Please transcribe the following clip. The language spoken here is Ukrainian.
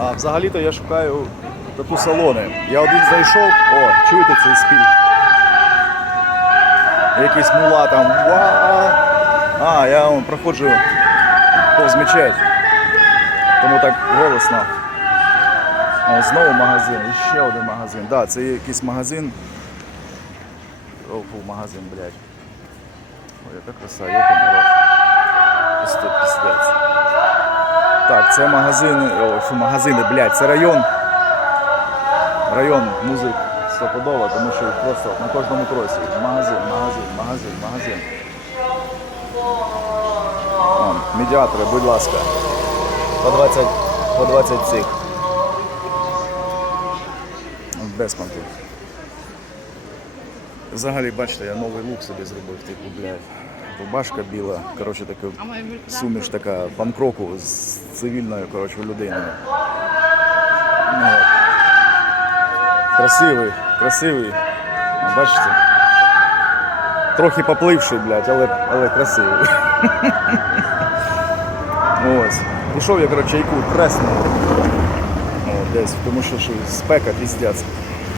А взагалі-то я шукаю тату салони. Я один знайшов. О, чуєте цей спів? Якийсь мула там. Ва! А, я проходжу повз мечеть. Тому так голосно. О, знову магазин, і ще один магазин. Да, це якийсь магазин. О, фу, магазин, блядь. Ой, яка краса, йока народ. Просто піздець. Так, це магазини, о, магазини, блядь, це район. Район музик стопудово, тому що просто на кожному кросі. Магазин, магазин, магазин, магазин. О, медіатори, будь ласка. По 20, по 20 цих. Без понтів. Взагалі, бачите, я новий лук собі зробив, типу, блядь. Рубашка біла, коротше, така суміш така панкроку з цивільною, коротше, людиною. Ну, красивий, красивий. Ну, Бачите? Трохи попливший, блядь, але, але красивий. Ось. Пішов я, коротше, треснув. О, десь, тому що спека піздець.